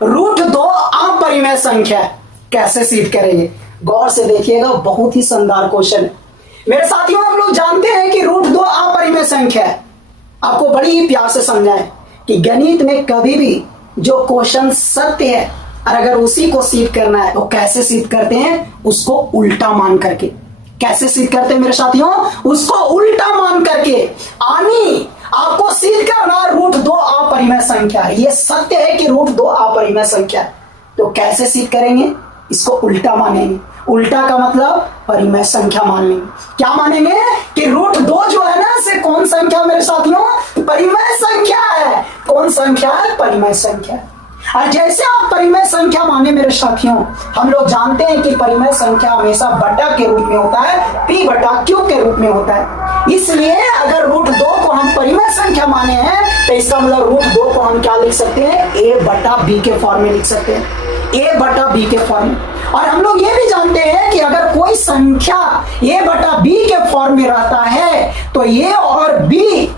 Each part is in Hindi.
रूट 2 अपरिमेय संख्या है, कैसे सिद्ध करेंगे? गौर से देखिएगा, बहुत ही शानदार क्वेश्चन है मेरे साथियों। हम लोग जानते हैं कि रूट 2 अपरिमेय संख्या है। आपको बड़ी ही प्यार से समझाएं कि गणित में कभी भी जो क्वेश्चन सत्य है और अगर उसी को सिद्ध करना है तो कैसे सिद्ध करते हैं? उसको उल्टा मान करके। कैसे सिद्ध करते हैं मेरे साथियों? उसको उल्टा मान करके। यानी आपको सिद्ध करना रूट 2 अपरिमेय संख्या है। ये सत्य है कि रूट 2 अपरिमेय संख्या है, तो कैसे सिद्ध करेंगे? इसको उल्टा मानेंगे। उल्टा का मतलब परिमेय संख्या मान लेंगे। क्या मानेंगे? कि रूट 2 जो है ना, से कौन संख्या मेरे साथियों? परिमेय संख्या है। कौन संख्या है? परिमेय संख्या। और जैसे आप परिमेय संख्या माने मेरे साथियों, हम लोग जानते हैं कि परिमेय संख्या हमेशा बटा के रूप में होता है, p बटा q के रूप में होता है। इसलिए अगर रूट 2 को हम परिमेय संख्या माने हैं तो इसका मतलब रूट 2 को हम क्या लिख सकते हैं? a बटा b के फॉर्म में लिख सकते हैं। a बटा b के फॉर्म में। और हम लोग ये भी जानते हैं कि अगर कोई संख्या a बटा b के फॉर्म में रहता है तो a और b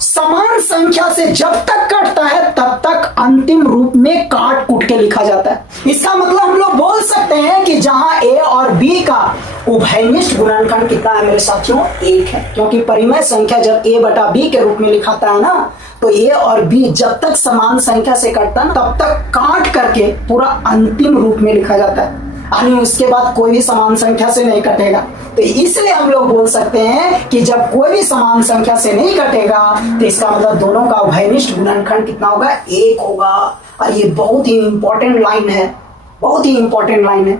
समान संख्या से जब तक कटता है तब तक अंतिम रूप में काट कूट के लिखा जाता है। इसका मतलब हम लोग बोल सकते हैं कि जहां a और b का उभयनिष्ठ गुणनखंड कितना है मेरे साथियों? 1 है। क्योंकि परिमेय संख्या जब a बटा b के रूप में लिखाता है ना, तो a और b जब तक समान संख्या से कटता है तब तक काट करके पूरा अंतिम रूप में लिखा जाता है, यानी उसके बाद कोई भी समान संख्या से नहीं कटेगा। तो इसलिए हम लोग बोल सकते हैं कि जब कोई भी समान संख्या से नहीं कटेगा तो इसका मतलब दोनों का उभयनिष्ठ गुणनखंड कितना होगा? 1 होगा। और ये बहुत ही इंपॉर्टेंट लाइन है, बहुत ही इंपॉर्टेंट लाइन है।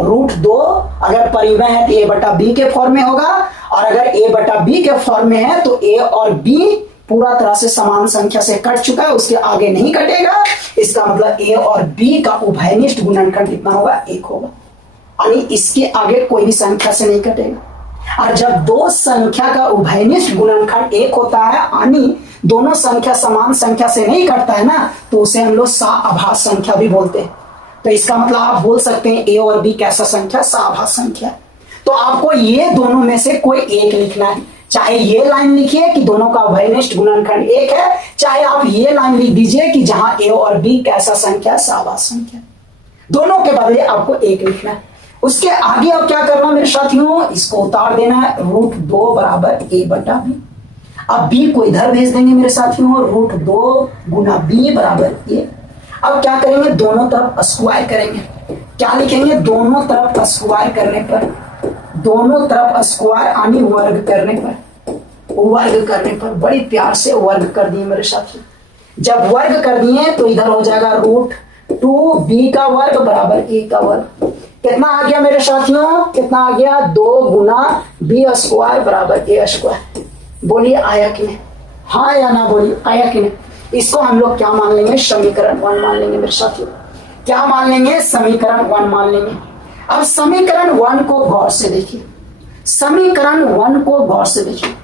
रूट 2 अगर परिमेय है तो a बटा b के फॉर्म में होगा, और अगर a बटा b के फॉर्म में है तो a और b पूरा तरह से समान संख्या से कट चुका है, उसके आगे नहीं कटेगा। इसका मतलब a और b का उभयनिष्ठ गुणनखंड कितना होगा? 1 होगा। यानी इसके आगे कोई भी संख्या से नहीं कटेगा। और जब दो संख्या का उभयनिष्ठ गुणनखंड 1 होता है, यानी दोनों संख्या समान संख्या से नहीं कटता है ना, तो उसे हम लोग सआभास संख्या भी बोलते हैं। तो इसका मतलब आप बोल सकते हैं a और b कैसा संख्या? सआभास संख्या। तो आपको ये दोनों में से कोई एक लिखना है। चाहे ये लाइन लिखिए कि दोनों का उभयनिष्ठ गुणनखंड 1 है, चाहे आप ये लाइन लिख दीजिए कि जहां a और b कैसा संख्या? सआभास संख्या। दोनों के बदले आपको एक लिखना है। उसके आगे अब क्या करना मेरे साथियों? इसको उतार देना है। रूट 2 बराबर a बटा b। अब b को इधर भेज देंगे मेरे साथियों। रूट 2 गुना b बराबर a। अब क्या करेंगे? दोनों तरफ स्क्वायर करेंगे। क्या लिखेंगे? दोनों तरफ स्क्वायर करने पर, दोनों तरफ स्क्वायर यानी वर्ग करने पर, वर्ग करने पर बड़ी प्यार से वर्ग कर दिए मेरे साथियों। जब वर्ग कर दिए तो इधर हो जाएगा रूट 2b का वर्ग बराबर a का वर्ग। कितना आ गया मेरे साथियों? कितना आ गया? 2 गुना b स्क्वायर बराबर a स्क्वायर। बोलिए आया कि नहीं? हाँ या ना बोलिए, आया कि नहीं? इसको हम लोग क्या मान लेंगे? समीकरण 1 मान लेंगे मेरे साथियों। क्या मान लेंगे? समीकरण 1 मान लेंगे। अब समीकरण 1 को गौर से देखिए। समीकरण 1 को गौर से देखिए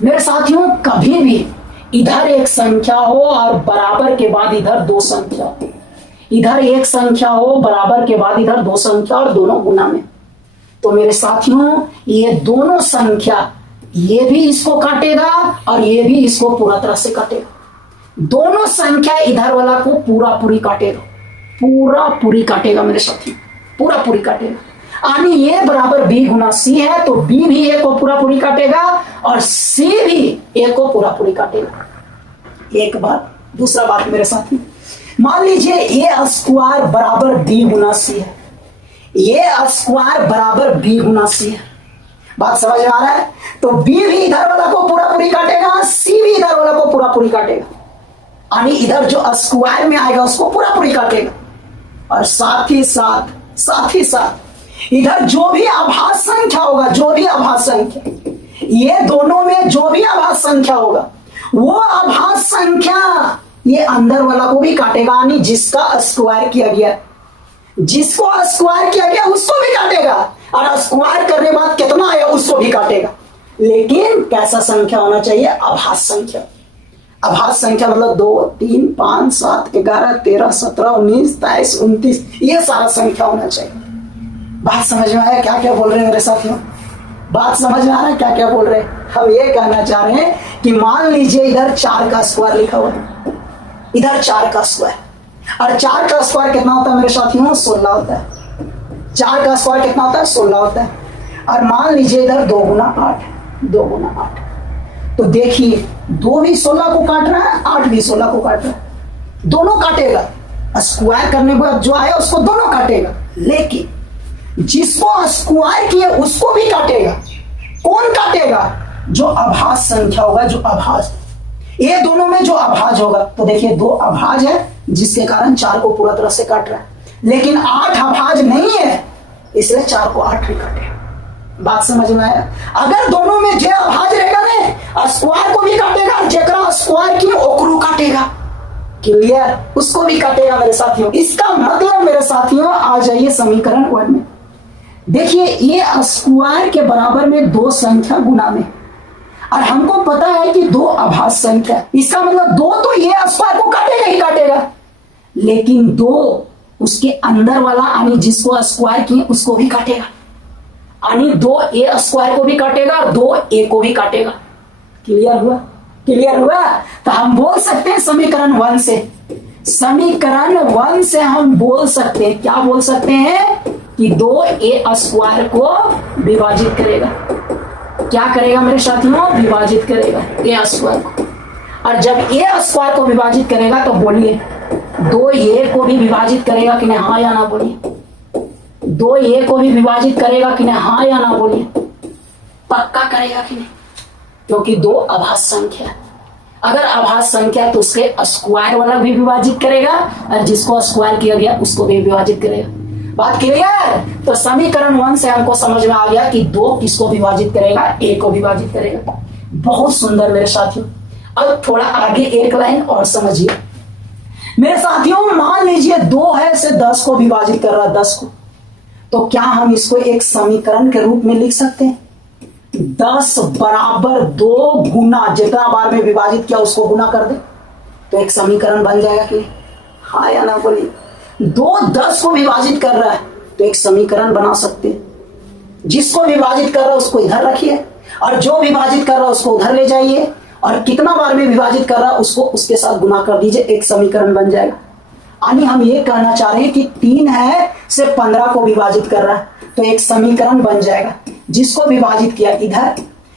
मेरे साथियों। कभी भी इधर एक संख्या हो और बराबर के बाद इधर दो संख्या हो, इधर एक संख्या हो बराबर के बाद इधर दो संख्या और दोनों गुना में, तो मेरे साथियों ये दोनों संख्या ये भी इसको काटेगा और ये भी इसको पूरा तरह से काटेगा। दोनों संख्या इधर वाला को पूरा पूरी काटेगा, पूरा पूरी काटेगा मेरे साथियों, पूरा पूरी काटेगा। यानी ये बराबर b गुना c है तो b भी a को पूरा पूरी काटेगा और c भी a को पूरा पूरी काटेगा। एक बात। दूसरा बात मेरे साथियों, मान लीजिए a स्क्वायर बराबर b गुना c है, a स्क्वायर बराबर b गुना c है। बात समझ में आ रहा है? तो b भी इधर वाला को पूरा पूरी काटेगा, c भी इधर वाला को पूरा पूरी काटेगा। यानी इधर जो स्क्वायर में आएगा उसको पूरा पूरी काटेगा, और साथ ही साथ इधर जो भी आभास संख्या होगा, जो भी आभास संख्या, ये दोनों में जो भी आभास संख्या होगा वो आभास संख्या ये अंदर वाला को भी काटेगा। यानी जिसका स्क्वायर किया गया, जिसको स्क्वायर किया गया उसको भी काटेगा, और स्क्वायर करने बाद कितना आया उसको भी काटेगा। लेकिन कैसा संख्या होना चाहिए? आभास संख्या। आभास संख्या मतलब 2, 3, 5, 7, 11, 13, 17, 19, 23, 29 ये सारा संख्या होना चाहिए। बात समझ में आया क्या क्या बोल रहे हैं मेरे साथियों? बात समझ में आ रहा है क्या क्या बोल रहे हैं? हम ये कहना चाह रहे हैं कि मान लीजिए इधर 4 का स्क्वायर लिखा हुआ है, इधर 4 का स्क्वायर, और 4 का स्क्वायर कितना होता है मेरे साथियों? 16 होता है। 4 का स्क्वायर कितना होता है? 16 होता है। और मान लीजिए इधर 2 गुना 8, 2 गुना 8, तो देखिए 2 भी 16 को काट रहा है, 8 भी 16 को काट रहा है, दोनों काटेगा। स्क्वायर करने के बाद जो आया उसको दोनों काटेगा, लेकिन जिसको स्क्वायर किए उसको भी काटेगा। कौन काटेगा? जो अभाज्य संख्या होगा, जो अभाज्य, ये दोनों में जो अभाज्य होगा। तो देखिए 2 अभाज्य है जिसके कारण 4 को पूरा तरह से काट रहा है, लेकिन 8 अभाज्य नहीं है इसलिए 4 को 8 भी काटेगा। बात समझ में आया? अगर दोनों में जो अभाज्य रहेगा ना, स्क्वायर को भी काटेगा, जेकरा स्क्वायर की ओकरो काटेगा। क्लियर? उसको भी काटेगा मेरे साथियों। इसका मतलब मेरे साथियों आ जाइए समीकरण 1 में। देखिए ये स्क्वायर के बराबर में 2 संख्या गुना में, और हमको पता है कि 2 अभाज्य संख्या, इसका मतलब 2 तो ये स्क्वायर को काटेगा ही काटेगा, लेकिन 2 उसके अंदर वाला यानी जिसको स्क्वायर किए उसको भी काटेगा, यानी 2 ए स्क्वायर को भी काटेगा और 2 ए को भी काटेगा। क्लियर हुआ? क्लियर हुआ? तो हम बोल सकते हैं समीकरण 1 से, समीकरण 1 से हम बोल सकते हैं, क्या बोल सकते हैं? कि 2 ए स्क्वायर को विभाजित करेगा। क्या करेगा मेरे साथियों? विभाजित करेगा ए स्क्वायर को। और जब ए स्क्वायर को विभाजित करेगा तो बोलिए 2 ए को भी विभाजित करेगा कि नहीं? हाँ या ना बोलिए। 2 ए को भी विभाजित करेगा कि नहीं? हाँ या ना बोलिए। पक्का करेगा कि नहीं? क्योंकि 2 अभाज्य संख्या है। अगर अभाज्य संख्या है तो उसके स्क्वायर वाला भी विभाजित करेगा और जिसको स्क्वायर किया गया उसको भी विभाजित करेगा। बात क्लियर? तो समीकरण 1 से हमको समझ में आ गया कि 2 किसको विभाजित करेगा? ए को विभाजित करेगा। बहुत सुंदर मेरे साथियों। अब थोड़ा आगे एक लाइन और समझिए मेरे साथियों। मान लीजिए 2 है से 10 को विभाजित कर रहा है, 10 को, तो क्या हम इसको एक समीकरण के रूप में लिख सकते हैं? 10 बराबर 2 गुना जितना बार में विभाजित किया उसको गुना कर दे तो एक समीकरण बन जाएगा कि? हाँ या ना बोलिए। 2 10 को विभाजित कर रहा है तो एक समीकरण बना सकते हैं। जिसको विभाजित कर रहा है उसको इधर रखिए और जो विभाजित कर रहा है उसको उधर ले जाइए, और कितना बार में विभाजित कर रहा है उसको उसके साथ गुना कर दीजिए, एक समीकरण बन जाएगा। यानी हम ये कहना चाह रहे हैं कि 3 है से 15 को विभाजित कर रहा है तो एक समीकरण बन जाएगा। जिसको विभाजित किया इधर,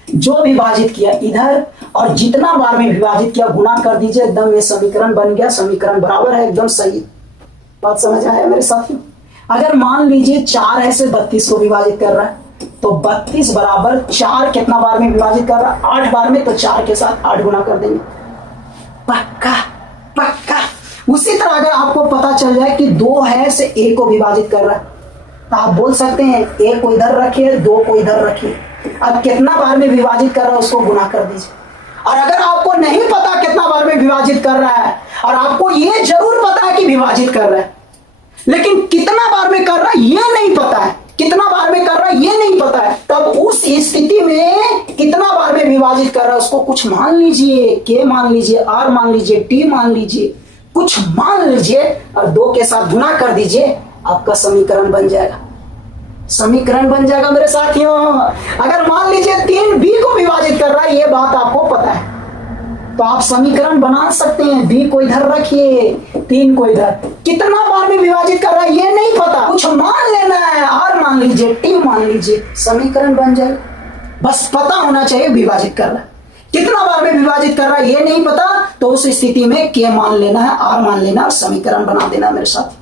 जो विभाजित किया इधर, और जितना बार में विभाजित किया गुना कर दीजिए, एकदम ये समीकरण बन गया। समीकरण बराबर है, एकदम सही। बात समझ आया मेरे साथियों? अगर मान लीजिए 4 है से 32 को विभाजित कर रहा है तो 32 बराबर 4 कितना बार में विभाजित कर रहा है? 8 बार में, तो 4 के साथ 8 गुना कर देंगे। पक्का? पक्का? उसी तरह अगर आपको पता चल जाए कि 2 है से ए को विभाजित कर रहा है तो आप बोल सकते हैं ए को इधर रखिए, 2 को इधर रखिए, अब कितना बार में विभाजित कर रहा है उसको गुना कर दीजिए। और अगर आपको नहीं पता कितना बार में विभाजित कर रहा है और आपको ये जरूर पता है कि विभाजित कर रहा है, लेकिन कितना बार में कर रहा है ये नहीं पता है, कितना बार में कर रहा है ये नहीं पता है, तब उस स्थिति में कितना बार में विभाजित कर रहा है उसको कुछ मान लीजिए, के मान लीजिए, आर मान लीजिए, टी मान लीजिए, कुछ मान लीजिए और 2 के साथ गुना कर दीजिए, आपका समीकरण बन जाएगा। समीकरण बन जाएगा मेरे साथियों। अगर मान लीजिए 3 बी को विभाजित कर रहा है, ये बात आपको पता है, तो आप समीकरण बना सकते हैं। बी को इधर रखिए, 3 को इधर, कितना बार में विभाजित कर रहा है ये नहीं पता, कुछ मान लेना है, आर मान लीजिए, टी मान लीजिए, समीकरण बन जाएगा। बस पता होना चाहिए विभाजित कर रहा है, कितना बार में विभाजित कर रहा है ये नहीं पता, तो उस स्थिति में के मान लेना है, आर मान लेना और समीकरण बना देना मेरे साथ।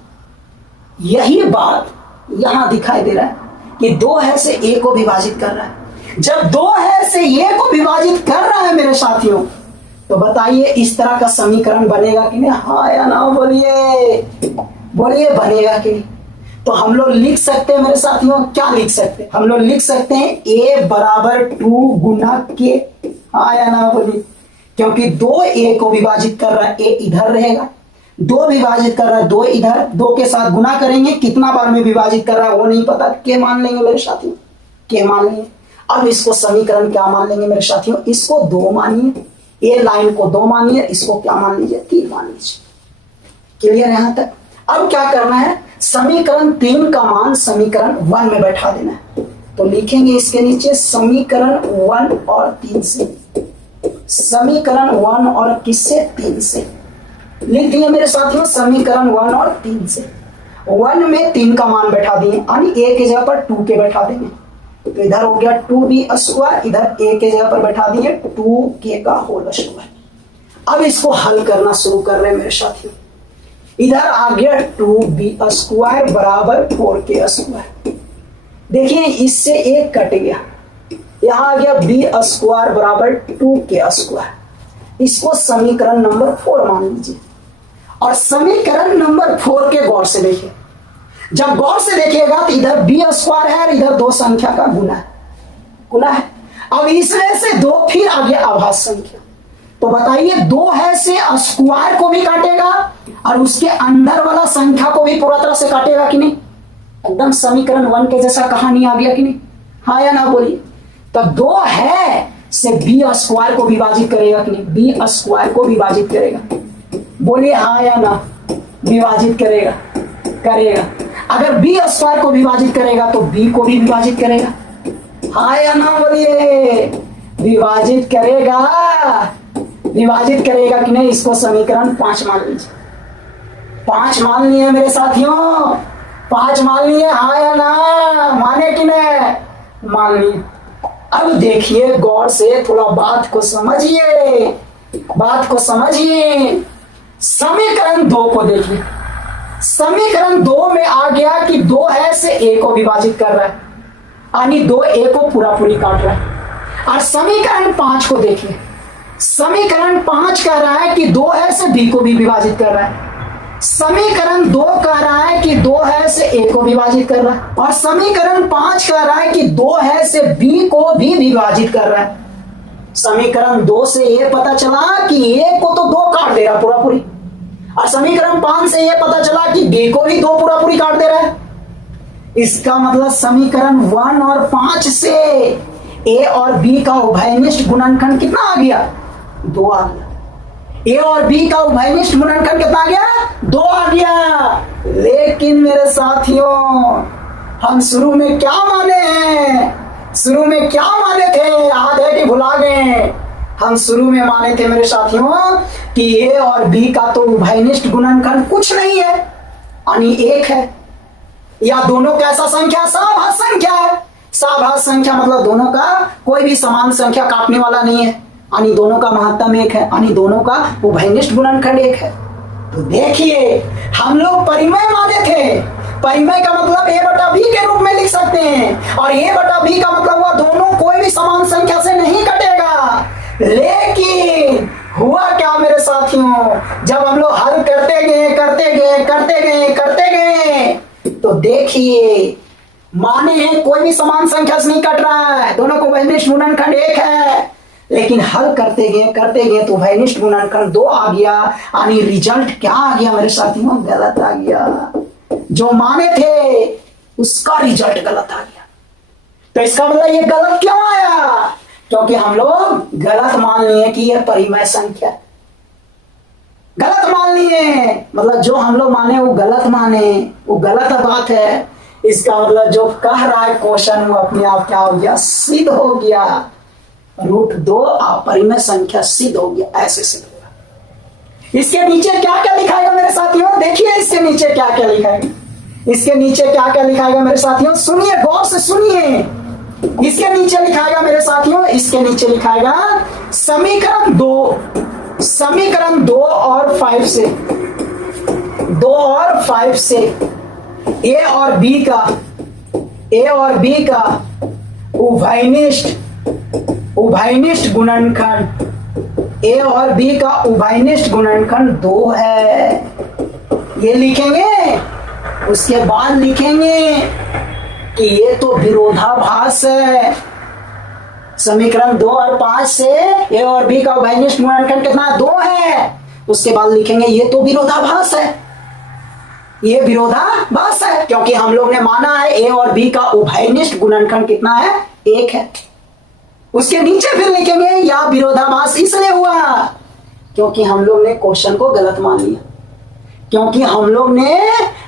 यही बात यहां दिखाई दे रहा है कि 2 है से ए को विभाजित कर रहा है। जब 2 है से ए को विभाजित कर रहा है मेरे साथियों, तो बताइए इस तरह का समीकरण बनेगा कि नहीं? हाँ या ना बोलिए, बोलिए बनेगा कि नहीं? तो हम लोग लिख सकते हैं मेरे साथियों, क्या लिख सकते हैं? हम लोग लिख सकते हैं ए बराबर 2 गुना के। हाँ या ना बोलिए, क्योंकि 2 ए को विभाजित कर रहा है, ए इधर रहेगा, 2 विभाजित कर रहा है, 2 इधर, 2 के साथ गुना करेंगे, कितना बार में विभाजित कर रहा है वो नहीं पता, के मान लेंगे मेरे साथियों, के मान लेंगे। अब इसको समीकरण क्या मान लेंगे मेरे साथियों? इसको 2 मानिए, ए लाइन को 2 मानिए, इसको क्या मान लीजिए? 3 मान लीजिए। क्लियर यहां तक? अब क्या करना है? समीकरण 3 का मान समीकरण 1 में बैठा देना है। तो लिखेंगे इसके नीचे समीकरण 1 और 3 से, समीकरण 1 और किससे? 3 से। लिख दिए मेरे साथियों समीकरण 1 और 3 से। 1 में 3 का मान बैठा दिए, यानी a की जगह पर 2 के बैठा देंगे, तो इधर हो गया 2b², इधर a की जगह पर बैठा दिए 2k का होल स्क्वायर। अब इसको हल करना शुरू कर रहे हैं मेरे साथियों। इधर आ गया 2b² बराबर 4k²। देखिए इससे एक कट गया, यहां आ गया b² बराबर 2k²। इसको समीकरण नंबर 4 मान लीजिए, और समीकरण नंबर 4 के गौर से देखिए। जब गौर से देखिएगा तो इधर b² है और इधर दो संख्या का गुना है। अब इसमें से 2 फिर आ गया आभाज्य संख्या, तो बताइए 2 है से स्क्वायर को भी काटेगा और उसके अंदर वाला संख्या को भी पूरा तरह से काटेगा कि नहीं? एकदम समीकरण 1 के जैसा कहानी आ गया कि नहीं? हाँ या ना बोलिए। तब 2 है से b² को विभाजित करेगा कि नहीं? b² को विभाजित करेगा, बोलिए हाँ या ना? विभाजित करेगा। अगर b² को विभाजित करेगा तो b को भी विभाजित करेगा, हाँ या ना बोलिए? विभाजित करेगा कि नहीं? इसको समीकरण 5 मान लीजिए। 5 मान लिए मेरे साथियों, 5 मान लिए, हाँ या ना? माने कि नहीं? मान लिए। अब देखिए गौर से, थोड़ा बात को समझिए। समीकरण 2 को देखिए। समीकरण 2 में आ गया कि 2 है से a को विभाजित कर रहा है, यानी 2a को पूरी काट रहा है। और समीकरण 5 को देखिए। समीकरण 5 कह रहा है कि 2 है से b को भी विभाजित कर रहा है। समीकरण 2 कह रहा है कि 2 है से a को विभाजित कर रहा है, और समीकरण 5 कह रहा है कि 2 है से b को भी विभाजित कर रहा है। समीकरण 2 से ये पता चला कि a को तो 2 काट दे रहा पूरी, और समीकरण 5 से ये पता चला कि b को भी 2 पूरी काट दे रहा है। इसका मतलब समीकरण 1 और 5 से a और b का उभयनिष्ठ गुणनखंड कितना आ गया? 2 आ गया। a और b का उभयनिष्ठ गुणनखंड कितना आ गया? 2 आ गया। लेकिन मेरे साथियों, हम शुरू में क्या माने थे? याद है कि भुला गए? हम शुरू में माने थे मेरे साथियों कि a और b का तो उभयनिष्ठ गुणनखंड कुछ नहीं है, यानी 1 है, या दोनों कैसा संख्या? सभाज्य संख्या है। सभाज्य संख्या मतलब दोनों का कोई भी समान संख्या काटने वाला नहीं है, यानी दोनों का महत्तम 1 है, यानी दोनों का उभयनिष्ठ गुणनखंड 1 है। तो देखिए हम लोग परिमेय माने थे। परिमेय का मतलब a/b के रूप में लिख सकते हैं, और a/b का मतलब हुआ दोनों कोई भी समान संख्या से नहीं कटेगा। लेकिन हुआ क्या मेरे साथियों, जब हम लोग हल करते गए तो देखिए माने हैं कोई भी समान संख्या से नहीं कट रहा है, दोनों को उभयनिष्ठ गुणनखंड 1 है। लेकिन हल करते गए तो उभयनिष्ठ गुणनखंड 2 आ गया, यानी रिजल्ट क्या आ गया मेरे साथियों? गलत आ गया। जो माने थे उसका रिजल्ट गलत आ गया। तो इसका मतलब ये गलत क्यों आया? क्योंकि हम लोग गलत मान लिए कि यह परिमेय संख्या, गलत मान लिए। मतलब जो हम लोग माने वो गलत माने, वो गलत बात है। इसका मतलब जो कह रहा है क्वेश्चन वो अपने आप क्या हो गया? सिद्ध हो गया। √2 अपरिमेय संख्या सिद्ध हो गया, ऐसे सिद्ध होगा। इसके नीचे क्या क्या लिखाएगा मेरे साथियों? देखिए इसके नीचे क्या क्या लिखाएगा। इसके नीचे क्या क्या लिखाएगा मेरे साथियों? सुनिए, गौर से सुनिए। इसके नीचे लिखाएगा मेरे साथियों, इसके नीचे लिखाएगा समीकरण 2 और 5 से, 2 और 5 से a और b का उभयनिष्ठ गुणनखंड, a और b का उभयनिष्ठ गुणनखंड 2 है। ये लिखेंगे। उसके बाद लिखेंगे कि ये तो विरोधाभास है। समीकरण 2 और 5 से a और b का उभयनिष्ठ गुणनखंड कितना? 2 है। उसके बाद लिखेंगे ये तो विरोधाभास है, ये विरोधाभास है, क्योंकि हम लोग ने माना है a और b का उभयनिष्ठ गुणनखंड कितना है? 1 है। उसके नीचे फिर लिखेंगे या विरोधाभास इसलिए हुआ क्योंकि हम लोग ने क्वेश्चन को गलत मान लिया, क्योंकि हम लोग ने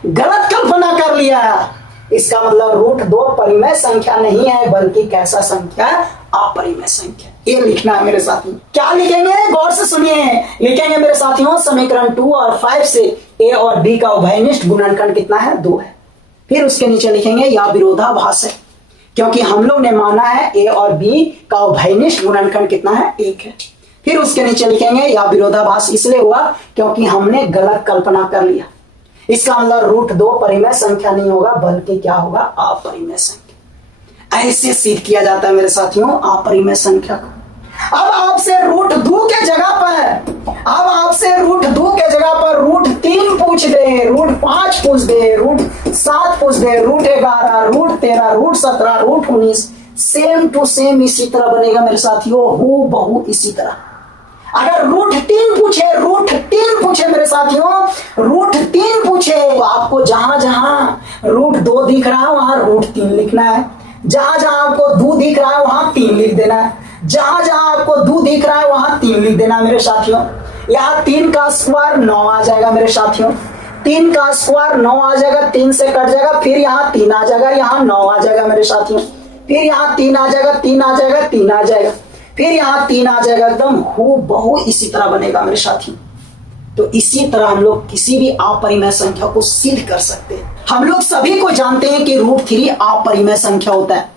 गलत कल्पना कर लिया। इसका मतलब √2 परिमेय संख्या नहीं है, बल्कि कैसा संख्या? अपरिमेय संख्या। ये लिखना है मेरे साथियों। क्या लिखेंगे, गौर से सुनिए। लिखेंगे मेरे साथियों, समीकरण 2 और 5 से ए और बी का उभयनिष्ठ गुणनखंड कितना है, 2 है। फिर उसके नीचे लिखेंगे या विरोधाभास है, क्योंकि हम लोग ने माना है ए और बी का उभयनिष्ठ गुणनखंड कितना है, 1 है। फिर उसके नीचे लिखेंगे या विरोधाभास इसलिए हुआ क्योंकि हमने गलत कल्पना कर लिया। इसका मतलब √2 परिमेय संख्या नहीं होगा, बल्कि क्या होगा, अपरिमेय संख्या। ऐसे सिद्ध किया जाता है मेरे साथियों अपरिमेय संख्या को। अब आपसे √2 के जगह पर √3 पूछ दे, √5 पूछ दे, √7 पूछ दे, √11, √13, √17, √19, सेम टू सेम इसी तरह बनेगा मेरे साथियों, हूबहू इसी तरह। अगर √3 पूछे मेरे साथियों, √3 पूछे तो आपको जहां √2 दिख रहा है वहां √3 लिखना है, जहां आपको 2 दिख रहा है वहां 3 लिख देना है, जहां आपको 2 दिख रहा है वहां 3 लिख देना मेरे साथियों। यहाँ 3 का स्क्वायर 9 आ जाएगा मेरे साथियों, 3 का स्क्वायर 9 आ जाएगा, 3 से कट जाएगा, फिर यहाँ 3 आ जाएगा, यहाँ 9 आ जाएगा मेरे साथियों, फिर यहाँ 3 आ जाएगा, 3 आ जाएगा, 3 आ जाएगा, फिर यहाँ 3 आ जाएगा, एकदम हूबहू इसी तरह बनेगा मेरे साथियों। तो इसी तरह हम लोग किसी भी अपरिमेय संख्या को सिद्ध कर सकते हैं। हम लोग सभी को जानते हैं कि √3 अपरिमेय संख्या होता है,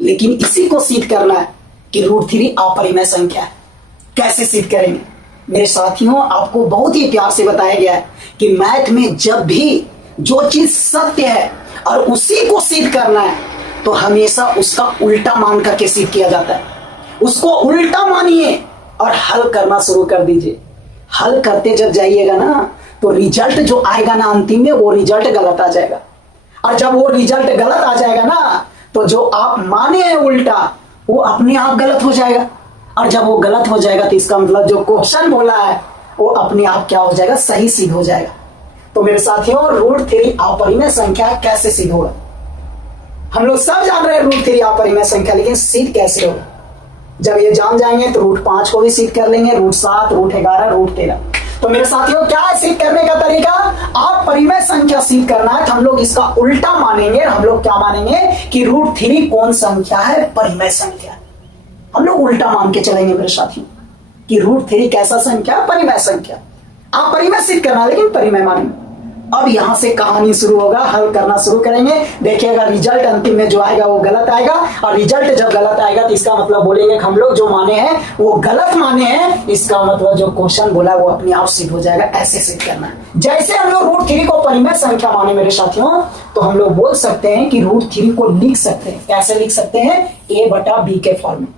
लेकिन इसी को सिद्ध करना है कि √3 अपरिमेय संख्या है। कैसे सिद्ध करेंगे मेरे साथियों, आपको बहुत ही प्यार से बताया गया है कि मैथ में जब भी जो चीज सत्य है और उसी को सिद्ध करना है तो हमेशा उसका उल्टा मान करके सिद्ध किया जाता है। उसको उल्टा मानिए और हल करना शुरू कर दीजिए। हल करते जब जाइएगा ना तो रिजल्ट जो आएगा ना अंतिम में, वो रिजल्ट गलत आ जाएगा, और जब वो रिजल्ट गलत आ जाएगा ना तो जो आप माने हैं उल्टा वो अपने आप गलत हो जाएगा, और जब वो गलत हो जाएगा तो इसका मतलब जो क्वेश्चन बोला है वो अपने आप क्या हो जाएगा, सही सिद्ध हो जाएगा। तो मेरे साथियों √3 अपरिमेय संख्या कैसे सिद्ध होगा, हम लोग सब जान रहे हैं √3 अपरिमेय संख्या, लेकिन सिद्ध कैसे होगा जब ये जान जाएंगे तो √5 को भी सिद्ध कर लेंगे, √7, √11, √13। तो मेरे साथियों क्या है सिद्ध करने का तरीका, आप परिमेय संख्या सिद्ध करना है तो हम लोग इसका उल्टा मानेंगे। हम लोग क्या मानेंगे कि √3 कौन संख्या है, परिमेय संख्या। हम लोग उल्टा मान के चलेंगे मेरे साथियों कि √3 कैसा संख्या, परिमेय संख्या। आप परिमेय सिद्ध करना लेकिन परिमेय मानेंगे। अब यहां से कहानी शुरू होगा, हल करना शुरू करेंगे। देखिएगा रिजल्ट अंतिम में जो आएगा वो गलत आएगा, और रिजल्ट जब गलत आएगा तो इसका मतलब बोलेंगे हम लोग जो माने हैं वो गलत माने हैं, इसका मतलब जो क्वेश्चन बोला वो अपने आप सिद्ध हो जाएगा। ऐसे सिद्ध करना है। जैसे हम लोग √3 को परिमेय संख्या माने मेरे साथियों, तो हम लोग बोल सकते हैं कि √3 को लिख सकते हैं। कैसे लिख सकते हैं, a/b के फॉर्म में,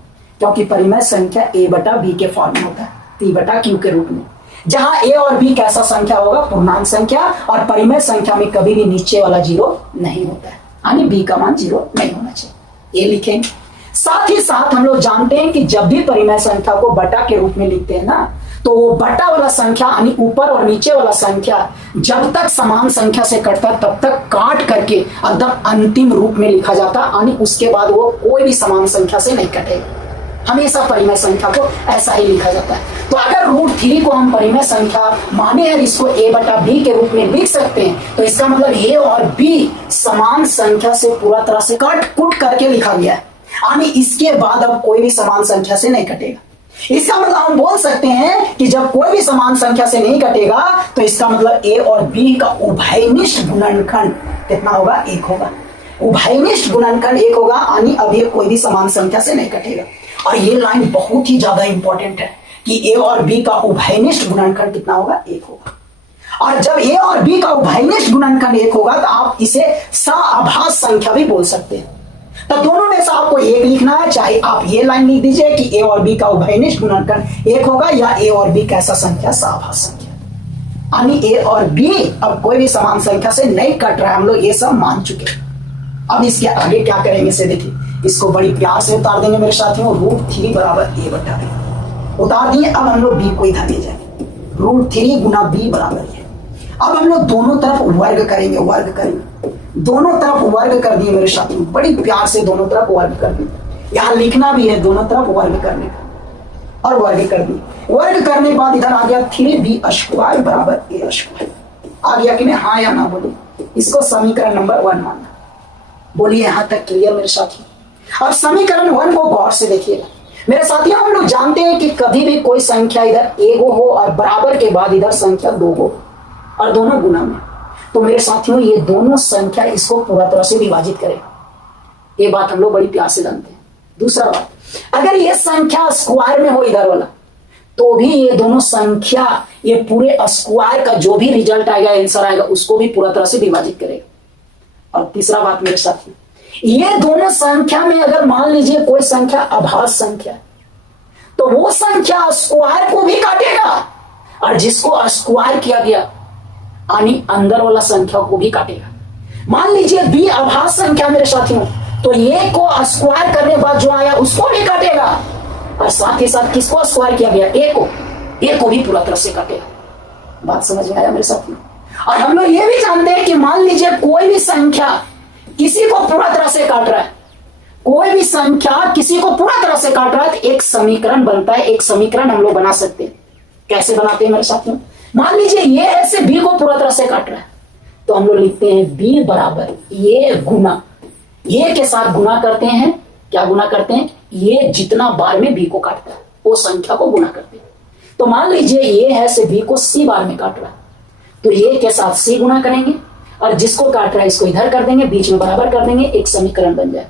क्योंकि परिमेय संख्या a/b के फॉर्म में होता है, p/q के रूप में। जहां a और b कैसा संख्या होगा, पूर्णांक संख्या, और परिमेय संख्या में कभी भी नीचे वाला 0 नहीं होता है, यानी b का मान 0 नहीं होना चाहिए, ये लिखेंगे। साथ ही साथ हम लोग जानते हैं कि जब भी परिमेय संख्या को बटा के रूप में लिखते हैं ना, तो वो बटा वाला संख्या यानी ऊपर और नीचे वाला संख्या जब तक समान संख्या से कटता है तब तक काट करके एकदम अंतिम रूप में लिखा जाता है, यानी उसके बाद वो कोई भी समान संख्या से नहीं कटेगा। हमेशा परिमेय संख्या को ऐसा ही लिखा जाता है। तो अगर √3 को हम परिमेय संख्या माने हैं, इसको a/b के रूप में लिख सकते हैं, तो इसका मतलब a और b समान संख्या से पूरा तरह से कट कुट करके लिखा गया है, यानी इसके बाद अब कोई भी समान संख्या से नहीं कटेगा। इसका मतलब हम बोल सकते हैं कि जब कोई भी समान संख्या से नहीं कटेगा तो इसका मतलब a और b का उभयनिष्ठ गुणनखंड कितना होगा, 1 होगा। उभयनिष्ठ गुणनखंड 1 होगा, यानी अब ये कोई भी समान संख्या से नहीं कटेगा। और ये लाइन बहुत ही ज्यादा इंपॉर्टेंट है कि a और b का उभयनिष्ठ गुणनखंड कितना होगा, 1 होगा। और जब a और b का उभयनिष्ठ गुणनखंड 1 होगा तो आप इसे सआभास संख्या भी बोल सकते हैं। तो दोनों में से आपको 1 लिखना है, चाहे आप ये लाइन लिख दीजिए कि a और b का उभयनिष्ठ गुणनखंड 1 होगा, या a और b कैसा संख्या, सआभास संख्या, यानी a और b अब कोई भी समान संख्या से नहीं कट रहा है। हम लोग ये सब मान चुके हैं। अब इसके आगे क्या करेंगे से देखिए, इसको बड़ी प्यार से उतार देंगे मेरे साथियों, √3 बराबर a/b उतार दिए। अब हम लोग b को इधर ले जाएंगे, √3 गुना b बराबर है। अब हम लोग दोनों तरफ वर्ग करेंगे, दोनों तरफ वर्ग कर दिए मेरे साथियों, बड़ी प्यार से दोनों तरफ वर्ग कर दिए। यहाँ लिखना भी है दोनों तरफ वर्ग करने का, और वर्ग कर दिए। वर्ग करने के बाद इधर आ गया 3b² बराबर a²। आ गया कि नहीं, हाँ या ना बोलिए। इसको समीकरण नंबर 1 मानना। बोलिए यहां तक क्लियर मेरे साथियों। अब समीकरण 1 को गौर से देखिएगा। मेरे साथियों, हम लोग जानते हैं कि कभी भी कोई संख्या इधर एगो हो और बराबर के बाद इधर संख्या दो हो और दोनों गुना में, तो मेरे साथियों ये दोनों संख्या इसको पूरा तरह से विभाजित करेगा। ये बात हम लोग बड़ी प्यार से जानते हैं। दूसरा बात, अगर ये संख्या स्क्वायर में हो इधर वाला, तो भी ये दोनों संख्या ये पूरे स्क्वायर का जो भी रिजल्ट आएगा, आंसर आएगा, उसको भी पूरा तरह से विभाजित करेगा। और तीसरा बात मेरे साथियों, ये दोनों संख्या में अगर मान लीजिए कोई संख्या अभाज्य संख्या, तो वो संख्या स्क्वायर को भी काटेगा और जिसको स्क्वायर किया गया यानी अंदर वाला संख्या को भी काटेगा। मान लीजिए बी अभाज्य संख्या मेरे साथियों, तो ये को स्क्वायर करने के बाद जो आया उसको भी काटेगा और साथ ही साथ किसको स्क्वायर किया गया, ए को भी पूरा तरह से काटेगा। बात समझ में आया मेरे साथियों? और हम लोग ये भी जानते हैं कि मान लीजिए कोई भी संख्या किसी को पूरा तरह से काट रहा है, कोई भी संख्या किसी को पूरा तरह से काट रहा है, तो एक समीकरण बनता है। एक समीकरण हम लोग बना सकते हैं। कैसे बनाते हैं मेरे साथियों? मान लीजिए ये ऐसे बी को पूरा तरह से काट रहा है, तो हम लोग लिखते हैं बी बराबर ये गुना, ये के साथ गुना करते हैं। क्या गुना करते हैं? ये जितना बार में बी को काटता है वो संख्या को गुना करते हैं। तो मान लीजिए ये है से बी को सी बार में काट रहा है, तो ये के साथ सी गुना करेंगे और जिसको काट रहा है इसको इधर कर देंगे, बीच में बराबर कर देंगे, एक समीकरण बन जाए।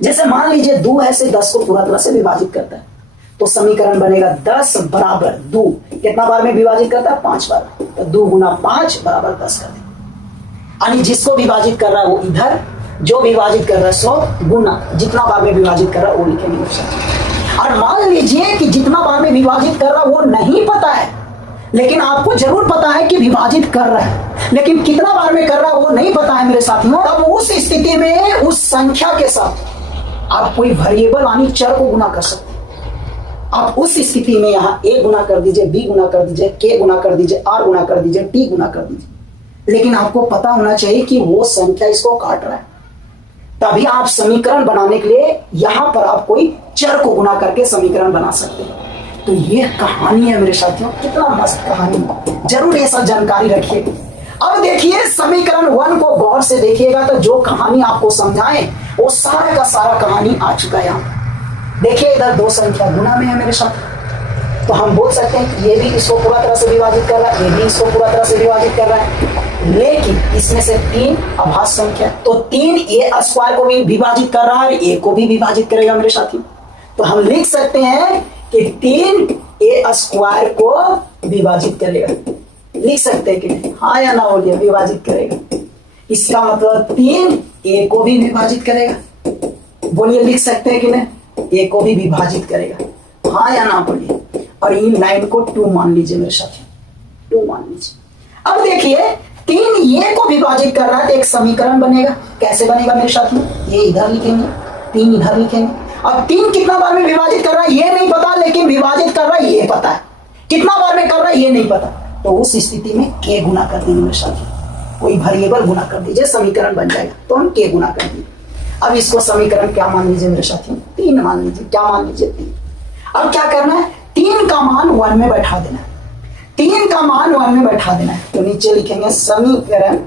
जैसे मान लीजिए 2 है से 10 को पूरा तरह से विभाजित करता है, तो समीकरण बनेगा 10 बराबर 2 कितना बार में विभाजित करता है? 5 बार। तो 2 गुना 5 बराबर 10 कर देंगे। यानी जिसको विभाजित कर रहा है वो इधर, जो विभाजित कर रहा है सो गुना जितना बार में विभाजित कर रहा है वो लिखेंगे। और मान लीजिए कि जितना बार में विभाजित कर रहा है वो नहीं पता है, लेकिन आपको जरूर पता है कि विभाजित कर रहा है, लेकिन कितना बार में कर रहा है वो नहीं पता है मेरे साथियों। तब उस स्थिति में उस संख्या के साथ आप कोई वेरिएबल यानी चर को गुना कर सकते हैं। आप उस स्थिति में यहाँ ए गुना कर दीजिए, बी गुना कर दीजिए, के गुना कर दीजिए, आर गुना कर दीजिए, टी गुना कर दीजिए, लेकिन आपको पता होना चाहिए कि वो संख्या इसको काट रहा है। तभी आप समीकरण बनाने के लिए यहां पर आप कोई चर को गुना करके समीकरण बना सकते हैं। तो ये कहानी है मेरे साथियों, कितना मस्त कहानी, जरूर ये सब जानकारी रखिए। अब देखिए समीकरण 1 को गौर से देखिएगा तो जो कहानी आपको समझाएं वो सारा का सारा कहानी आ चुका है। यहाँ देखिए इधर 2 संख्या गुना में है मेरे साथ, तो हम बोल सकते हैं कि ये भी इसको पूरा तरह से विभाजित कर रहा है, ये भी इसको पूरा तरह से विभाजित कर रहा है, लेकिन इसमें से 3 अभाज्य संख्या, तो 3 ए स्क्वायर को भी विभाजित कर रहा है, ए को भी विभाजित करेगा मेरे साथियों। तो हम लिख सकते हैं कि 3 ए स्क्वायर को विभाजित करेगा। लिख सकते हैं कि नहीं? हाँ या ना बोलिए, विभाजित करेगा। इसका मतलब 3 ए को भी विभाजित करेगा। बोलिए, लिख सकते हैं कि नहीं? ए को भी विभाजित करेगा। हाँ या ना बोलिए। और इन लाइन को 2 मान लीजिए मेरे साथ, 2 मान लीजिए। अब देखिए 3 ये को विभाजित कर रहा है तो एक समीकरण बनेगा। कैसे बनेगा मेरे साथ में? ये इधर लिखेंगे, 3 इधर लिखेंगे। अब 3 कितना बार में विभाजित कर रहा है ये नहीं पता, लेकिन विभाजित कर रहा है ये पता है। कितना बार में कर रहा है ये नहीं पता, तो उस स्थिति में के गुना कर देंगे मेरे साथ। कोई वेरिएबल गुना कर दीजिए, समीकरण बन जाएगा, तो हम के गुना कर दीजिए। अब इसको समीकरण क्या मान लीजिए मेरे साथियों? 3 मान लीजिए। क्या मान लीजिए? 3। अब क्या करना है? 3 का मान 1 में बैठा देना है। 3 का मान 1 में बैठा देना है, तो नीचे लिखेंगे समीकरण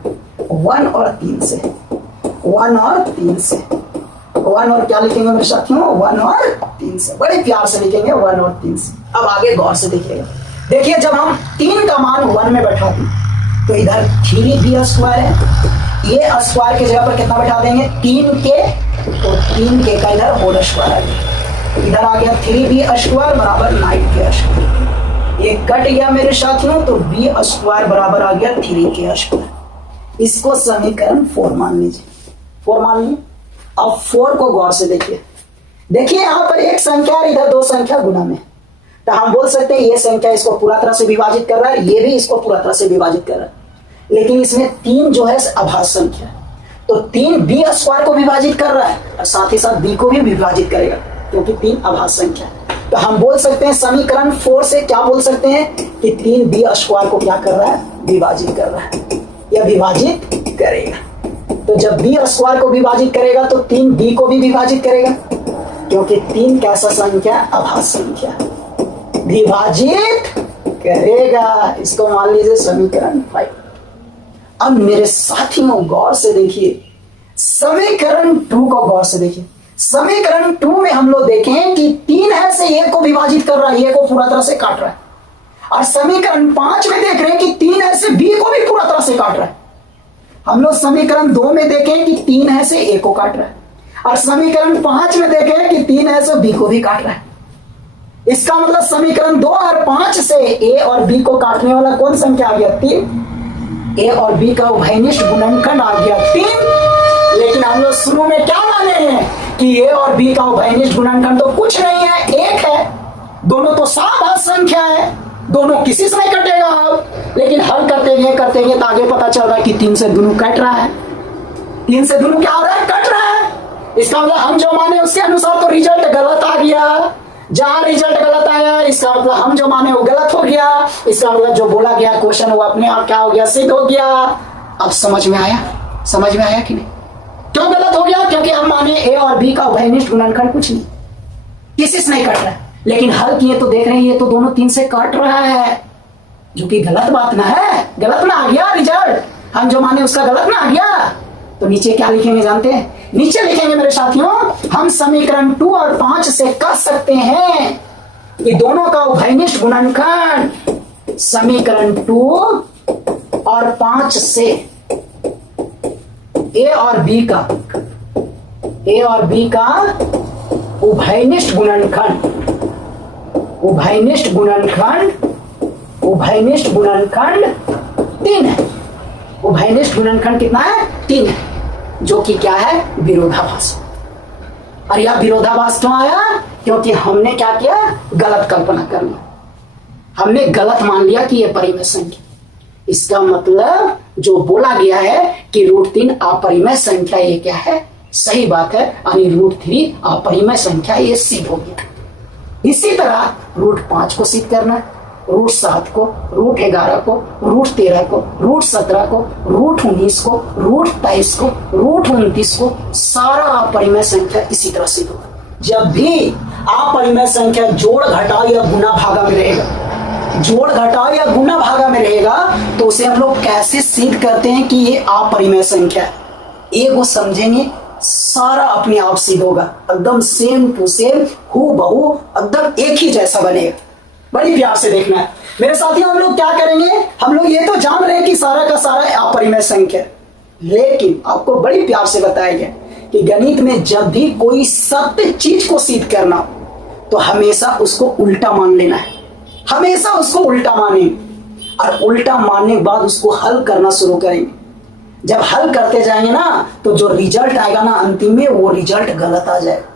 1 और 3 से, 1 और 3 से, 1 और क्या लिखेंगे मेरे साथियों? 1 और 3 से। बड़े प्यार से लिखेंगे 1 और 3 से। अब आगे गौर से देखिएगा। देखिए जब हम 3 का मान 1 में बैठा दें तो इधर 3 भी स्क्वायर है, ये स्क्वायर की जगह पर कितना बैठा देंगे? 3 के, तो 3 के का इधर होल स्क्वायर आ गया। इधर आ गया 3 बी स्क्वायर बराबर 9 के स्क्वायर। ये कट गया मेरे साथियों, तो बी स्क्वायर बराबर आ गया 3 के स्क्वायर। इसको समीकरण 4 मान लीजिए, 4 मान लीजिए। अब 4 को गौर से देखिए। देखिए यहाँ पर एक संख्या और इधर 2 संख्या गुना में, तो हम बोल सकते हैं ये संख्या इसको पूरा तरह से विभाजित कर रहा है, ये भी इसको पूरा तरह से विभाजित कर रहा है, लेकिन इसमें 3 जो है अभाज्य संख्या है, तो 3 बी स्क्वायर को विभाजित कर रहा है और साथ ही साथ बी को भी विभाजित करेगा क्योंकि 3 अभाज्य संख्या है। तो हम बोल सकते हैं समीकरण 4 से क्या बोल सकते हैं कि 3 बी स्क्वायर को क्या कर रहा है? विभाजित कर रहा है या विभाजित करेगा। तो जब बी स्क्वायर को विभाजित करेगा तो 3 बी को भी विभाजित करेगा, क्योंकि 3 कैसा संख्या? अभाज्य संख्या, विभाजित करेगा। इसको मान लीजिए समीकरण 5। अब मेरे साथियों गौर से देखिए समीकरण 2 को गौर से देखिए। समीकरण 2 में हम लोग देखें कि 3 है से ए को विभाजित कर रहा है, ए को पूरा तरह से काट रहा है। और समीकरण 5 में देख रहे हैं कि 3 है से बी को भी पूरा तरह से काट रहा है। हम लोग समीकरण 2 में देखें कि 3 है से ए को काट रहा है, और समीकरण 5 में देखें कि 3 है से बी को भी काट रहा है। इसका मतलब समीकरण 2 और 5 से ए और बी को काटने वाला कौन संख्या आ गया? 3। ए और बी का उभयनिष्ठ गुणनखंड आ गया 3। लेकिन हम लोग शुरू में क्या माने हैं कि ए और बी का उभयनिष्ठ गुणनखंड तो कुछ नहीं है, 1 है। दोनों तो साधारण संख्या है, दोनों किसी से नहीं कटेगा। लेकिन हल करते गए तो आगे पता चल रहा है कि 3 से दोनों कट रहा है। 3 से दोनों क्या हो रहा है? कट रहा है। इसका मतलब हम जो माने उसके अनुसार तो रिजल्ट गलत आ गया। जहां रिजल्ट गलत आया, इसका मतलब हम जो माने वो गलत हो गया। इसका मतलब जो बोला गया क्वेश्चन वो अपने आप क्या हो गया? सिद्ध हो गया। अब समझ में आया? समझ में आया कि नहीं? क्यों गलत हो गया? क्योंकि हम माने ए और बी का उभयनिष्ठ गुणनखंड कुछ नहीं, किसी से नहीं कट रहा है। लेकिन हल किए तो देख रहे हैं ये तो दोनों 3 से कट रहा है, जो कि गलत बात ना है। गलत ना आ गया रिजल्ट, हम जो माने उसका गलत ना आ गया। तो नीचे क्या लिखेंगे जानते हैं? नीचे लिखेंगे मेरे साथियों, हम समीकरण 2 और 5 से कह सकते हैं कि दोनों का उभयनिष्ठ गुणनखंड समीकरण 2 और 5 से ए और बी का उभयनिष्ठ गुणनखंड उभयनिष्ठ गुणनखंड 3 है। उभयनिष्ठ गुणनखंड कितना है? 3 है, जो कि क्या है? विरोधाभास। और यह विरोधाभास क्यों आया? क्योंकि हमने क्या किया? गलत कल्पना कर ली, हमने गलत मान लिया कि यह परिमेय संख्या। इसका मतलब जो बोला गया है कि √3 अपरिमेय संख्या, ये क्या है? सही बात है, यानी √3 अपरिमेय संख्या, ये सिद्ध हो गया। इसी तरह √5 को सिद्ध करना है, √7 को, √11 को, √13 को, √17 को, √19 को, √23 को, √29 को, सारा अपरिमेय संख्या इसी तरह सिद्ध होगा। जब भी अपरिमेय संख्या जोड़ घटाव या गुना भागा में रहेगा, जोड़ घटाव या गुना भागा में रहेगा, तो उसे हम लोग कैसे सिद्ध करते हैं कि ये अपरिमेय संख्या है, ये वो समझेंगे। सारा अपने आप सिद्ध होगा, एकदम सेम टू सेम, हूबहू एकदम एक ही जैसा बनेगा। बड़ी प्यार से देखना है मेरे साथियों। हम लोग क्या करेंगे? हम लोग ये तो जान रहे हैं कि सारा का सारा अपरिमेय संख्या, लेकिन आपको बड़ी प्यार से बताया गया कि गणित में जब भी कोई सत्य चीज को सिद्ध करना तो हमेशा उसको उल्टा मान लेना है, हमेशा उसको उल्टा मानेंगे, और उल्टा मानने के बाद उसको हल करना शुरू करेंगे। जब हल करते जाएंगे ना, तो जो रिजल्ट आएगा ना अंतिम में, वो रिजल्ट गलत आ जाएगा।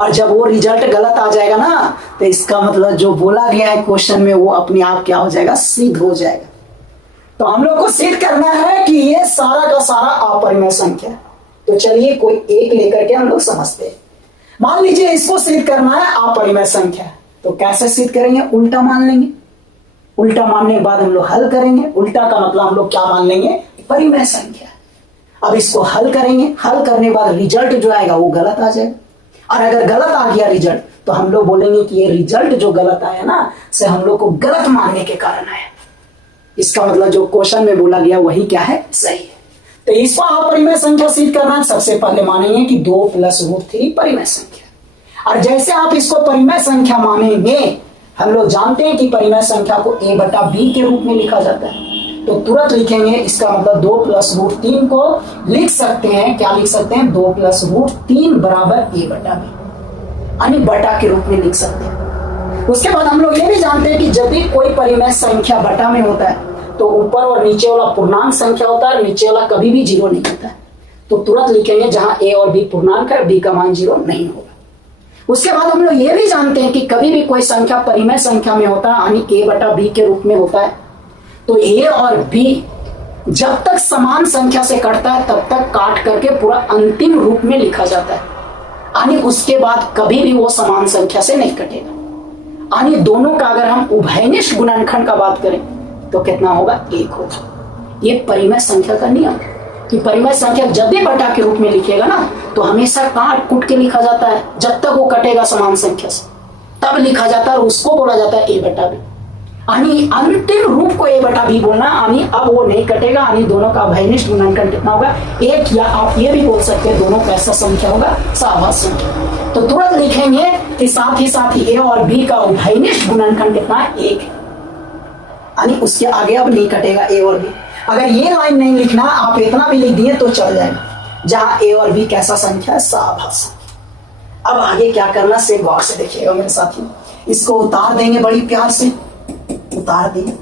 और जब वो रिजल्ट गलत आ जाएगा ना, तो इसका मतलब जो बोला गया है क्वेश्चन में वो अपने आप क्या हो जाएगा? सिद्ध हो जाएगा। तो हम लोग को सिद्ध करना है कि ये सारा का सारा अपरिमेय संख्या। तो चलिए कोई एक लेकर के हम लोग समझते हैं। मान लीजिए इसको सिद्ध करना है अपरिमेय संख्या, तो कैसे सिद्ध करेंगे? उल्टा मान लेंगे। उल्टा मानने के बाद हम लोग हल करेंगे। उल्टा का मतलब हम लोग क्या मान लेंगे? परिमेय संख्या। अब इसको हल करेंगे, हल करने के बाद रिजल्ट जो आएगा वो गलत आ जाएगा। और अगर गलत आ गया रिजल्ट, तो हम लोग बोलेंगे कि ये रिजल्ट जो गलत आया ना, से हम लोग को गलत मानने के कारण आया। इसका मतलब जो क्वेश्चन में बोला गया वही क्या है? सही है। तो इसको अपरिमेय संख्या सिद्ध करना है, सबसे पहले मानेंगे कि 2 + √3 परिमेय संख्या। और जैसे आप इसको परिमेय संख्या मानेंगे, हम लोग जानते हैं कि परिमेय संख्या को a/b के रूप में लिखा जाता है, तो तुरंत लिखेंगे। इसका मतलब 2 + √3 को लिख सकते हैं, क्या लिख सकते हैं? 2 + √3 बराबर a/b, यानी बटा के रूप में लिख सकते हैं। उसके बाद हम लोग ये भी जानते हैं कि जब भी कोई परिमेय संख्या बटा में होता है, तो ऊपर और नीचे वाला पूर्णांक संख्या होता है, नीचे वाला कभी भी 0 नहीं होता है। तो तुरंत लिखेंगे जहां a और b पूर्णांक है, b का मान 0 नहीं होगा। उसके बाद हम लोग ये भी जानते हैं कि कभी भी कोई संख्या परिमेय संख्या में होता है, यानी a/b के रूप में होता है, तो a और b जब तक समान संख्या से कटता है तब तक काट करके पूरा अंतिम रूप में लिखा जाता है, यानी उसके बाद कभी भी वो समान संख्या से नहीं कटेगा। यानी दोनों का अगर हम उभयनिष्ठ गुणनखंड का बात करें तो कितना होगा? 1 होगा। ये परिमेय संख्या का नियम कि परिमेय संख्या जब भी बटा के रूप में लिखेगा ना, तो हमेशा काट कूट के लिखा जाता है। जब तक वो कटेगा समान संख्या से तब लिखा जाता है, और उसको बोला जाता है a/b। यानी अंतिम रूप को a बटा b बोलना, यानी अब वो नहीं कटेगा, यानी दोनों का अभयनिष्ठ गुणनखंड कितना होगा? एक, या आप ये भी बोल सकते हैं दोनों का ऐसा संख्या होगा सहवास संख्या। तो तुरंत लिखेंगे कि साथ ही a और b का अभयनिष्ठ गुणनखंड कितना है? 1 है, यानी उसके आगे अब नहीं कटेगा a और b। अगर ये लाइन नहीं लिखना, आप इतना भी लिख दिए तो चल जाएगा, जहां a और b कैसा संख्या है? सहवास संख्या। अब आगे क्या करना, से गौर से देखिएगा मेरे साथी, इसको उतार देंगे बड़ी प्यार से, उतार दिए।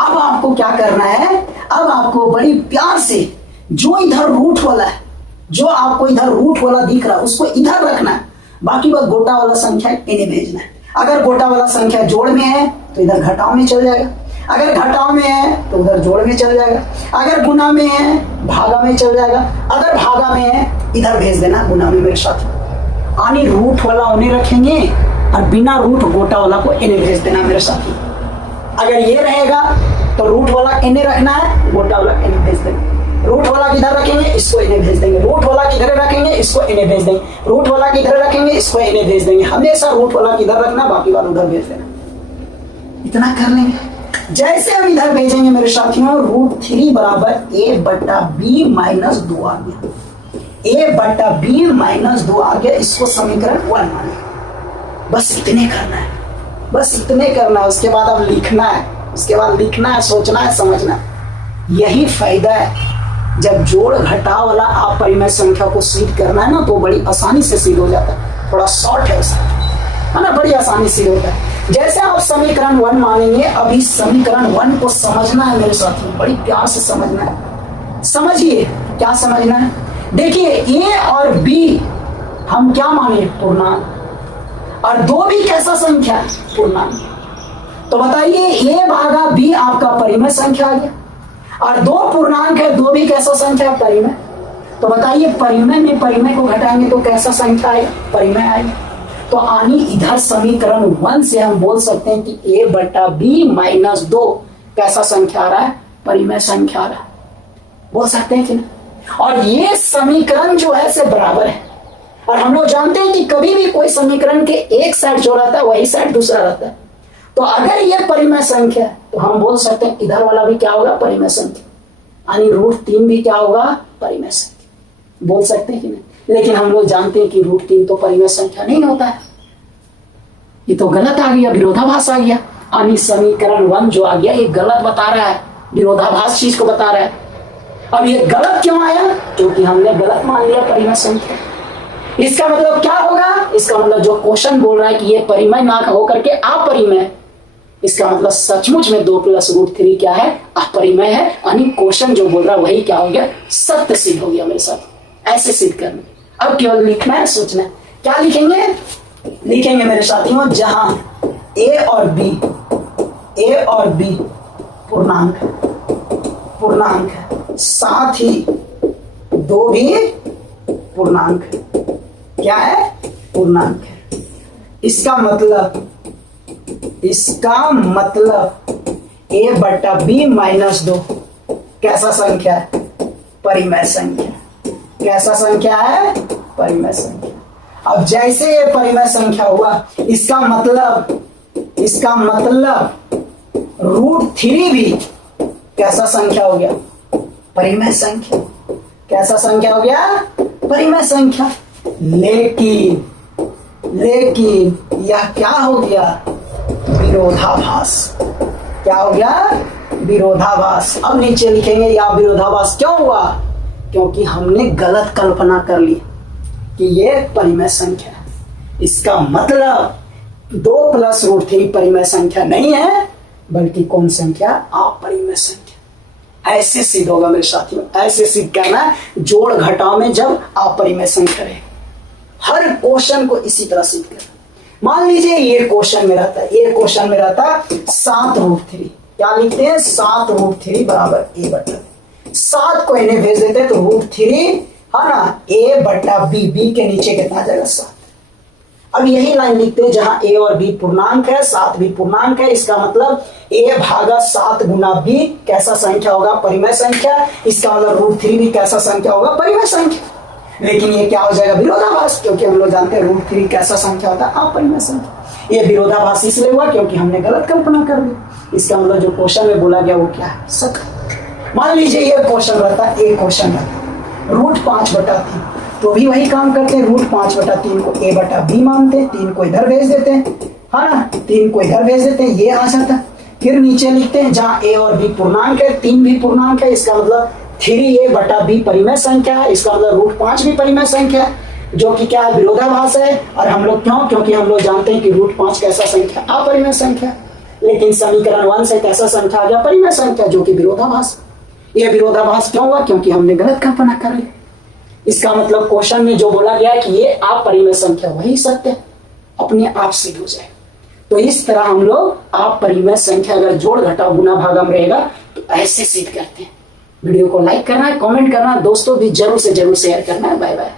अब आपको क्या करना है, अब आपको बड़ी प्यार से जो इधर रूट वाला है, जो आपको इधर रूट वाला दिख रहा है उसको इधर रखना है, बाकी बस गोटा वाला संख्या इन्हें भेजना है। अगर गोटा वाला संख्या जोड़ में है तो इधर घटाव में चल जाएगा, अगर घटाव में है तो उधर जोड़ में चल जाएगा, अगर गुना में है भागा में चल जाएगा, अगर भागा में है इधर भेज देना गुना में मेरे साथ। यानी रूट वाला उन्हें रखेंगे और बिना रूट गोटा वाला को इन्हें भेज देना मेरे साथी। अगर ये रहेगा तो रूट वाला इन्हें रखना है, गोटा वाला इन्हें भेज देंगे। रूट वाला किधर रखेंगे, इसको इन्हें भेज देंगे। रूट वाला किधर रखेंगे, इसको इन्हें भेज देंगे। रूट वाला किधर रखेंगे, इसको इन्हें भेज देंगे। हमेशा रूट वाला किधर रखना, बाकी वाला उधर भेज देना। इतना कर लेंगे। जैसे हम इधर भेजेंगे मेरे साथियों, √3 बराबर a बटा b माइनस 2 आ गया, a बटा b माइनस 2 आ गया। इसको समीकरण 1 माने। बस इतने करना है, बस इतने करना है। उसके बाद अब लिखना है, उसके बाद लिखना है, सोचना है, समझना है। यही फायदा है जब जोड़ घटाव वाला आप परिमेय संख्या को सिद्ध करना है ना, तो बड़ी आसानी से सिद्ध हो जाता है। थोड़ा शॉर्ट है उसका, है ना, बड़ी आसानी से होता है। जैसे आप समीकरण 1 मानेंगे, अभी समीकरण 1 को समझना है मेरे साथियों, बड़ी प्यार से समझना है। समझिए क्या समझना है। देखिए a और b हम क्या माने, पूर्णांक, और 2 भी कैसा संख्या है, पूर्णांक। तो बताइए a भागा b आपका परिमेय संख्या आ गया, और 2 पूर्णांक है, 2 भी कैसा संख्या है, परिमेय। तो बताइए परिमेय में परिमेय को घटाएंगे तो कैसा संख्या आएगा, परिमेय आएगा। तो आनी इधर समीकरण 1 से हम बोल सकते हैं कि a बटा b माइनस 2 कैसा संख्या आ रहा है, परिमेय संख्या आ रहा है। बोल सकते हैं कि नहीं। और ये समीकरण जो है से बराबर है, और हम लोग जानते हैं कि कभी भी कोई समीकरण के एक साइड जो रहता है वही साइड दूसरा रहता है। तो अगर ये परिमेय संख्या है तो हम बोल सकते हैं इधर वाला भी क्या होगा, परिमेय संख्या, यानी √3 भी क्या होगा, परिमेय संख्या। बोल सकते हैं कि नहीं। लेकिन हम लोग जानते हैं कि √3 तो परिमेय संख्या नहीं होता है। ये तो गलत आ गया, विरोधाभास आ गया। यानी समीकरण 1 जो आ गया ये गलत बता रहा है, विरोधाभास चीज को बता रहा है। अब ये गलत क्यों आया, क्योंकि हमने गलत मान लिया परिमेय संख्या। इसका मतलब क्या होगा, इसका मतलब जो क्वेश्चन बोल रहा है कि ये परिमेय ना होकर के अपरिमेय, इसका मतलब सचमुच में 2 + √3 क्या है, अपरिमेय है। यानी क्वेश्चन जो बोल रहा है वही क्या हो गया, सत्य सिद्ध हो गया मेरे साथ। ऐसे सिद्ध करना। अब केवल लिखना है, सोचना है। क्या लिखेंगे, लिखेंगे मेरे साथियों, जहां a और b पूर्णांक है, साथ ही 2 भी पूर्णांक है। क्या है, पूर्णांक है। इसका मतलब a बटा b माइनस 2 कैसा संख्या है, परिमेय संख्या। कैसा संख्या है, परिमेय संख्या। अब जैसे ये परिमेय संख्या हुआ, इसका मतलब √3 भी कैसा संख्या हो गया, परिमेय संख्या। कैसा संख्या हो गया, परिमेय संख्या। लेकिन यह क्या हो गया, विरोधाभास। क्या हो गया, विरोधाभास। अब नीचे लिखेंगे यह विरोधाभास क्यों हुआ, क्योंकि हमने गलत कल्पना कर ली कि ये परिमेय संख्या है। इसका मतलब 2 + √3 परिमेय संख्या नहीं है, बल्कि कौन संख्या, अपरिमेय संख्या। ऐसे सिद्ध होगा मेरे साथियों, ऐसे सिद्ध करना जोड़ घटाव में जब अपरिमेय संख्या रहे। हर क्वेश्चन को इसी तरह सिद्ध करना। मान लीजिए ये क्वेश्चन में रहता है, ये क्वेश्चन में रहता 7√3। क्या लिखते हैं, 7√3 बराबर a बटा 7 को इन्हें भेज देते हैं तो √3 है ना, a बटा b के नीचे कितना आ जाएगा, 7। अब यही लाइन लिखते हैं जहां a और b पूर्णांक है, 7 भी पूर्णांक है। इसका मतलब a भागा 7 गुना b कैसा संख्या होगा, परिमेय संख्या। इसका मतलब √3 भी कैसा संख्या होगा, परिमेय संख्या। लेकिन ये क्या हो जाएगा, विरोधाभास, क्योंकि हम लोग जानते हैं √3 कैसा संख्या होता है, अपरिमेय संख्या। ये विरोधाभास इसलिए हुआ क्योंकि हमने गलत कल्पना कर ली। इसका मतलब जो क्वेश्चन में बोला गया वो क्या है, सत्य। मान लीजिए ये क्वेश्चन रहता, एक क्वेश्चन रहता √5/3, तो भी वही काम करते हैं, √5/3 को a/b मानते हैं, 3 को इधर भेज देते हैं, है ना, 3 को इधर भेज देते हैं, ये आ जाता है। फिर नीचे लिखते हैं जहां a और b पूर्णांक है, 3 भी पूर्णांक है, इसका मतलब 3a/b परिमेय संख्या है, इसका मतलब √5 भी परिमेय संख्या है, जो कि क्या है, विरोधाभास है। और हम लोग क्यों, क्योंकि हम लोग जानते हैं कि √5 कैसा संख्या, अपरिमेय संख्या, लेकिन समीकरण 1 से कैसा संख्या आ गया, परिमेय संख्या, जो कि विरोधाभास। यह विरोधाभास क्यों हुआ, क्योंकि हमने गलत कल्पना कर ली। इसका मतलब क्वेश्चन में जो बोला गया कि ये अपरिमेय संख्या, वही सत्य है, अपने आप सिद्ध हो जाए। तो इस तरह हम लोग अपरिमेय संख्या अगर जोड़ घटाव गुना भागम रहेगा तो ऐसे सिद्ध करते हैं। वीडियो को लाइक करना है, कमेंट करना है, दोस्तों भी जरूर से जरूर शेयर करना है। Bye bye.